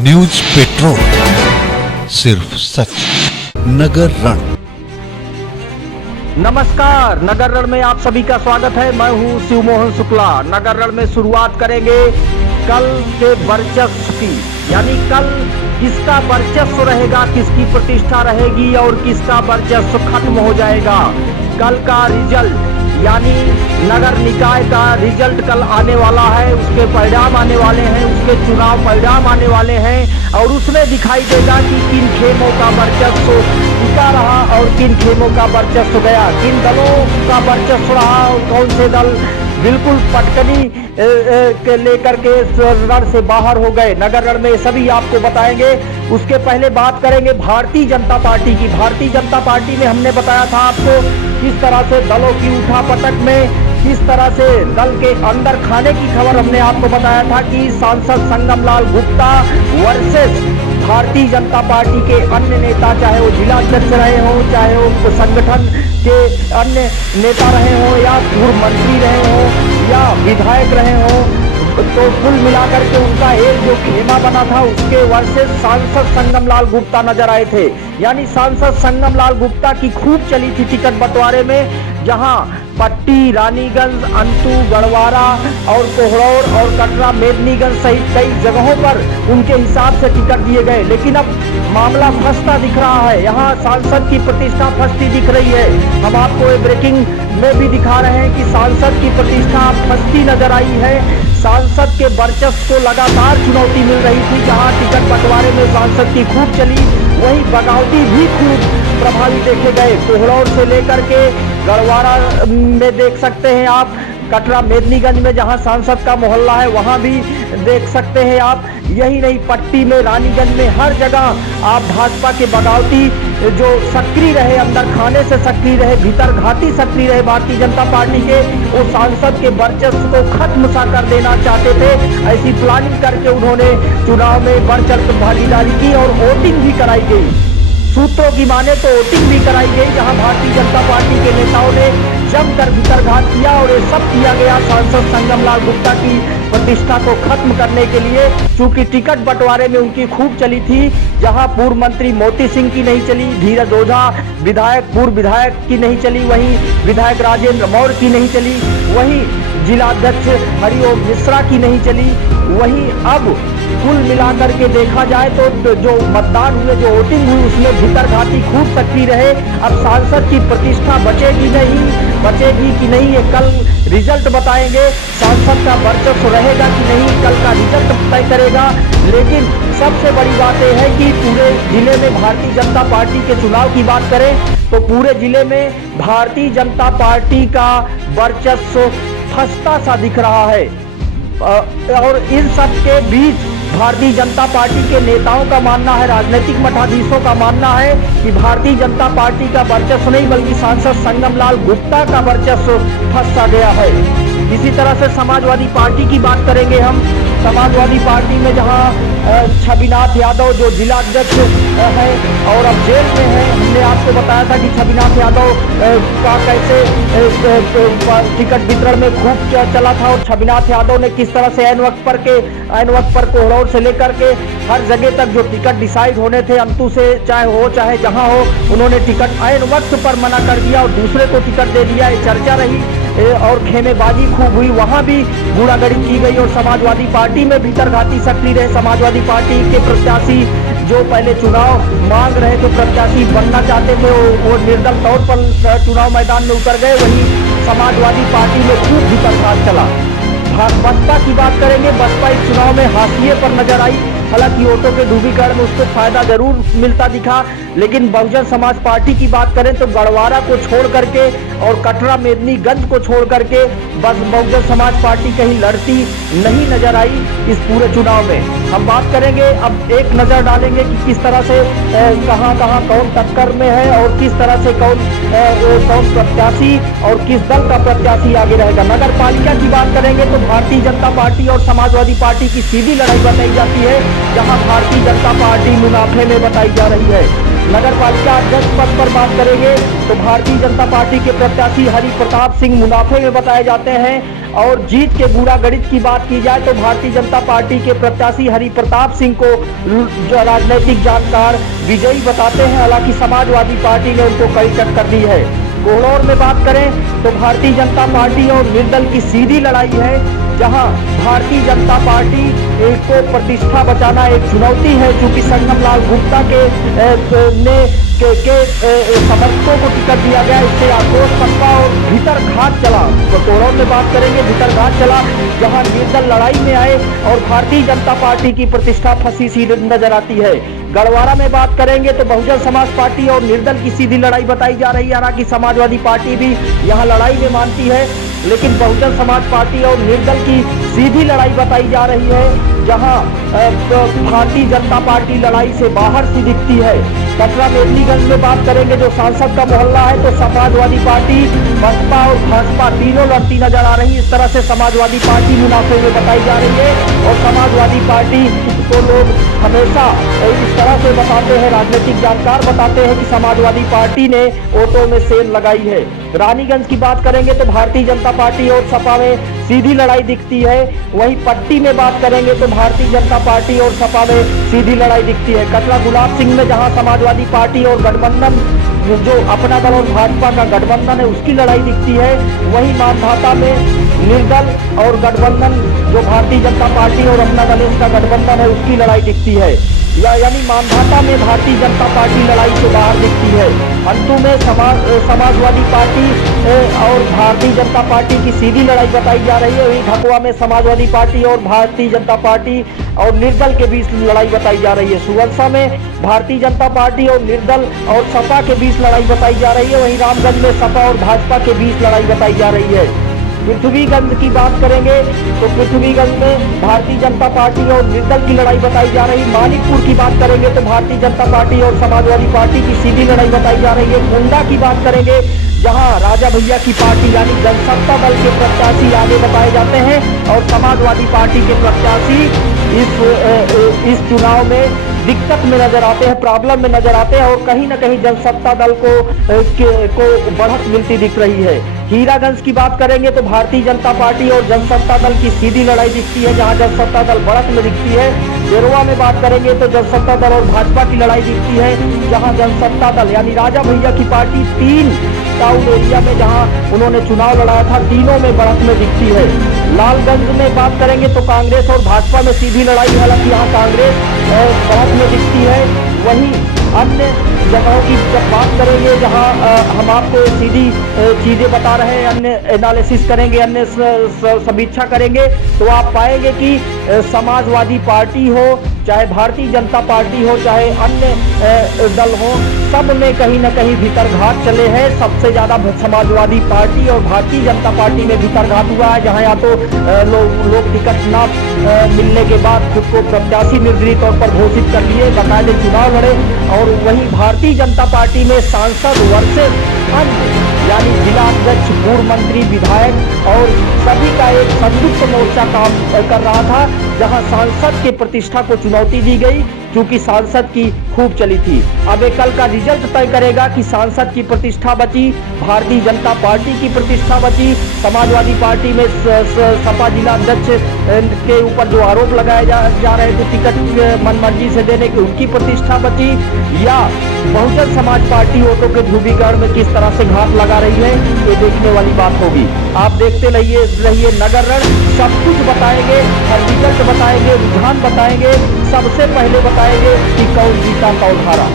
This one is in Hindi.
न्यूज पेट्रोल, सिर्फ सच। नगर रण। नमस्कार, नगर रण में आप सभी का स्वागत है। मैं हूं शिवमोहन शुक्ला। नगर रण में शुरुआत करेंगे कल के वर्चस्व की, यानी कल किसका वर्चस्व रहेगा, किसकी प्रतिष्ठा रहेगी और किसका वर्चस्व खत्म हो जाएगा। कल का रिजल्ट यानी नगर निकाय का रिजल्ट कल आने वाला है, उसके परिणाम आने वाले हैं, उसके चुनाव परिणाम आने वाले हैं और उसमें दिखाई देगा कि किन खेमों का वर्चस्व टिका रहा और किन खेमों का वर्चस्व गया, किन दलों का वर्चस्व रहा और कौन से दल बिल्कुल पटकनी के लेकर के रण से बाहर हो गए। नगर रण में सभी आपको बताएंगे। उसके पहले बात करेंगे भारतीय जनता पार्टी की। भारतीय जनता पार्टी में हमने बताया था आपको किस तरह से दलों की उठापटक में किस तरह से दल के अंदर खाने की खबर हमने आपको बताया था कि सांसद संगम लाल गुप्ता वर्सेस भारतीय जनता पार्टी के अन्य नेता, चाहे वो जिला अध्यक्ष रहे हों, चाहे वो संगठन के अन्य नेता रहे हों या पूर्व मंत्री रहे हों या विधायक रहे हों, तो कुल मिलाकर के उनका एक जो खेमा बना था उसके वर्सेस सांसद संगम लाल गुप्ता नजर आए थे। यानी सांसद संगम लाल गुप्ता की खूब चली थी टिकट बंटवारे में, जहां पट्टी, रानीगंज, अंतु, गढ़वारा और कोहड़ौर और कटरा, मेदिनीगंज सहित कई जगहों पर उनके हिसाब से टिकट दिए गए। लेकिन अब मामला फंसता दिख रहा है। यहाँ सांसद की प्रतिष्ठा फंसती दिख रही है। हम आपको ब्रेकिंग में भी दिखा रहे हैं कि सांसद की प्रतिष्ठा फंसती नजर आई है। सांसद के वर्चस्व को लगातार चुनौती मिल रही थी। जहां टिकट बंटवारे में सांसद की खूब चली, वहीं बगावती भी खूब प्रभावी देखे गए। कोहड़ौर से लेकर के गढ़वारा में देख सकते हैं आप, कटरा, मेदिनीगंज में जहां सांसद का मोहल्ला है वहां भी देख सकते हैं आप। यही नहीं, पट्टी में, रानीगंज में, हर जगह आप भाजपा के बगावती जो सक्रिय रहे, अंदर खाने से सक्रिय रहे, भीतर घाटी सक्रिय रहे भारतीय जनता पार्टी के, वो सांसद के वर्चस्व को खत्म सा कर देना चाहते थे। ऐसी प्लानिंग करके उन्होंने चुनाव में बढ़ चढ़ भागीदारी की और वोटिंग भी कराई गई। सूत्रों की माने तो वोटिंग भी कराई गई, जहां भारतीय जनता पार्टी के नेताओं ने जमकर भीतरघात किया और ये सब किया गया सांसद संगम लाल गुप्ता की प्रतिष्ठा को खत्म करने के लिए। चूंकि टिकट बंटवारे में उनकी खूब चली थी, जहां पूर्व मंत्री मोती सिंह की नहीं चली, धीरज ओझा विधायक, पूर्व विधायक की नहीं चली, वहीं विधायक राजेंद्र मौर्य की नहीं चली, वहीं जिलाध्यक्ष हरिओम मिश्रा की नहीं चली। वहीं अब कुल मिलाकर के देखा जाए तो जो मतदान हुए, जो वोटिंग हुई, उसमें भीतरघाती खूब सक्रिय रहे। अब सांसद की प्रतिष्ठा बचेगी कि नहीं, ये कल रिजल्ट बताएंगे। सांसद का वर्चस्व रहेगा कि नहीं, कल का रिजल्ट तय करेगा। लेकिन सबसे बड़ी बात यह है कि पूरे जिले में भारतीय जनता पार्टी के चुनाव की बात करें तो पूरे जिले में भारतीय जनता पार्टी का वर्चस्व फंसता सा दिख रहा है। और इन सब के बीच भारतीय जनता पार्टी के नेताओं का मानना है, राजनीतिक मठाधीशों का मानना है कि भारतीय जनता पार्टी का वर्चस्व नहीं बल्कि सांसद संगम लाल गुप्ता का वर्चस्व फंसा गया है। इसी तरह से समाजवादी पार्टी की बात करेंगे हम। समाजवादी पार्टी में जहां छविनाथ यादव जो जिला अध्यक्ष है और अब जेल में है, हमने आपको बताया था कि छविनाथ यादव का कैसे टिकट वितरण में खूब चला था और छविनाथ यादव ने किस तरह से ऐन वक्त पर कोहड़ौर से लेकर के हर जगह तक जो टिकट डिसाइड होने थे, अंतु से चाहे जहां हो, उन्होंने टिकट ऐन वक्त पर मना कर दिया और दूसरे को टिकट दे दिया। ये चर्चा रही और खेमेबाजी खूब हुई, वहां भी गुड़ागड़ी की गई और समाजवादी पार्टी में भीतरघाती सक्रिय रहे। समाजवादी पार्टी के प्रत्याशी जो पहले चुनाव मांग रहे थे, प्रत्याशी बनना चाहते थे, वो निर्दल तौर पर चुनाव मैदान में उतर गए। वहीं समाजवादी पार्टी में खूब भीतरघात चला। बसपा की बात करेंगे। बसपा इस चुनाव में हाशिए पर नजर आई। हालांकि वोटों के ध्रुवीकरण में उसको फायदा जरूर मिलता दिखा, लेकिन बहुजन समाज पार्टी की बात करें तो गढ़वारा को छोड़ करके और कटरा, मेदिनीगंज को छोड़ करके बस बहुजन समाज पार्टी कहीं लड़ती नहीं नजर आई इस पूरे चुनाव में। हम बात करेंगे, अब एक नजर डालेंगे कि किस तरह से कहां कौन टक्कर में है और किस तरह से कौन प्रत्याशी और किस दल का प्रत्याशी आगे रहेगा। नगर पालिका की बात करेंगे तो भारतीय जनता पार्टी और समाजवादी पार्टी की सीधी लड़ाई बताई जाती है, जहां भारतीय जनता पार्टी मुनाफे में बताई जा रही है। नगर पालिका अध्यक्ष पद पर बात करेंगे तो भारतीय जनता पार्टी के प्रत्याशी हरि प्रताप सिंह मुनाफे में बताए जाते हैं। और जीत के गुणा गणित की बात की जाए तो भारतीय जनता पार्टी के प्रत्याशी हरि प्रताप सिंह को राजनीतिक जानकार विजयी बताते हैं। हालांकि समाजवादी पार्टी ने उनको कई टक्कर दी है। कोहड़ौर में बात करें तो भारतीय जनता पार्टी और निर्दल की सीधी लड़ाई है, जहां भारतीय जनता पार्टी को प्रतिष्ठा बचाना एक चुनौती है, क्योंकि संगम लाल गुप्ता के समर्थकों को टिकट दिया गया। इससे आक्रोश पनपा और भीतर घात चला। तो कोहड़ौर में बात करेंगे, भीतर घात चला, जहां निर्दल लड़ाई में आए और भारतीय जनता पार्टी की प्रतिष्ठा फंसी सी नजर आती है। गढ़वारा में बात करेंगे तो बहुजन समाज पार्टी और निर्दल की सीधी लड़ाई बताई जा रही है। हालांकि समाजवादी पार्टी भी यहां लड़ाई में मानती है, लेकिन बहुजन समाज पार्टी और निर्दल की सीधी लड़ाई बताई जा रही है, जहां भारतीय जनता पार्टी लड़ाई से बाहर सी दिखती है। कटरा मेदिनीगंज में बात करेंगे, जो सांसद का मोहल्ला है, तो समाजवादी पार्टी, बसपा और भाजपा तीनों लड़ती नजर आ रही है। इस तरह से समाजवादी पार्टी मुनाफे में बताई जा रही है और समाजवादी पार्टी को लोग हमेशा इस तरह से बताते हैं, राजनीतिक जानकार बताते हैं कि समाजवादी पार्टी ने वोटों में सेल लगाई है। रानीगंज की बात करेंगे तो भारतीय जनता पार्टी और सपा में सीधी लड़ाई दिखती है। वहीं पट्टी में बात करेंगे तो भारतीय जनता पार्टी और सपा में सीधी लड़ाई दिखती है। कटरा गुलाब सिंह में जहां समाजवादी पार्टी और गठबंधन, जो अपना दल और भाजपा का गठबंधन है, उसकी लड़ाई दिखती है। वहीं मानधाता में निर्दल और गठबंधन, जो भारतीय जनता पार्टी और अपना दल इसका गठबंधन है, उसकी लड़ाई दिखती है। यानी मानधाता में भारतीय जनता पार्टी लड़ाई से बाहर दिखती है। अंतु में समाजवादी पार्टी और भारतीय जनता पार्टी की सीधी लड़ाई बताई जा रही है। वहीं ढकुआ में समाजवादी पार्टी और भारतीय जनता पार्टी और निर्दल के बीच लड़ाई बताई जा रही है। सुवरसा में भारतीय जनता पार्टी और निर्दल और सपा के बीच लड़ाई बताई जा रही है। वहीं रामगंज में सपा और भाजपा के बीच लड़ाई बताई जा रही है। पृथ्वीगंज की बात करेंगे तो पृथ्वीगंज में भारतीय जनता पार्टी और निर्दल की लड़ाई बताई जा रही है। मानिकपुर की बात करेंगे तो भारतीय जनता पार्टी और समाजवादी पार्टी की सीधी लड़ाई बताई जा रही है। गोंडा की बात करेंगे, जहां राजा भैया की पार्टी यानी जनसत्ता दल के प्रत्याशी आगे बताए जाते हैं और समाजवादी पार्टी के प्रत्याशी इस चुनाव में दिक्कत में नजर आते हैं, प्रॉब्लम में नजर आते हैं और कहीं न कहीं जनसत्ता दल को बढ़त मिलती दिख रही है। हीरागंज की बात करेंगे तो भारतीय जनता पार्टी और जनसत्ता दल की सीधी लड़ाई दिखती है, जहां जनसत्ता दल बढ़त में दिखती है। बेरोआ में बात करेंगे तो जनसत्ता दल और भाजपा की लड़ाई दिखती है, जहां जनसत्ता दल यानी राजा भैया की पार्टी 3 टाउन एरिया में जहां उन्होंने चुनाव लड़ाया था, तीनों में बढ़त में दिखती है। लालगंज में बात करेंगे तो कांग्रेस और भाजपा में सीधी लड़ाई, हालांकि यहाँ कांग्रेस बढ़त में दिखती है। वहीं अन्य जगहों की जब बात करेंगे, जहां हम आपको सीधी चीजें बता रहे हैं, अन्य एनालिसिस करेंगे, अन्य समीक्षा करेंगे, तो आप पाएंगे कि समाजवादी पार्टी हो, चाहे भारतीय जनता पार्टी हो, चाहे अन्य दल हो, सब में कहीं न कहीं भीतरघात चले हैं। सबसे ज्यादा समाजवादी पार्टी और भारतीय जनता पार्टी में भीतरघात हुआ है, जहां या तो लोग टिकट न मिलने के बाद खुद को प्रत्याशी निर्दलीय तौर पर घोषित कर लिए, बाकायदे चुनाव लड़े, और वहीं भारतीय जनता पार्टी में सांसद वर्सेस अन्य यानी जिला अध्यक्ष, पूर्व मंत्री, विधायक और सभी का एक संयुक्त मोर्चा काम कर रहा था, जहां सांसद की प्रतिष्ठा को चुनौती दी गई, क्योंकि सांसद की खूब चली थी। अब एक कल का रिजल्ट तय करेगा कि सांसद की प्रतिष्ठा बची, भारतीय जनता पार्टी की प्रतिष्ठा बची, समाजवादी पार्टी में सपा जिला अध्यक्ष के ऊपर जो आरोप लगाए जा रहे थे टिकट मनमर्जी से देने की, उनकी प्रतिष्ठा बची, या बहुजन समाज पार्टी वोटों के ध्रुवीकरण में किस तरह से घात लगा रही है, ये देखने वाली बात होगी। आप देखते रहिए नगर रण, सब कुछ बताएंगे, हर रिजल्ट बताएंगे, रुझान बताएंगे, सबसे पहले बताएंगे कि कौन जीता कौन हारा।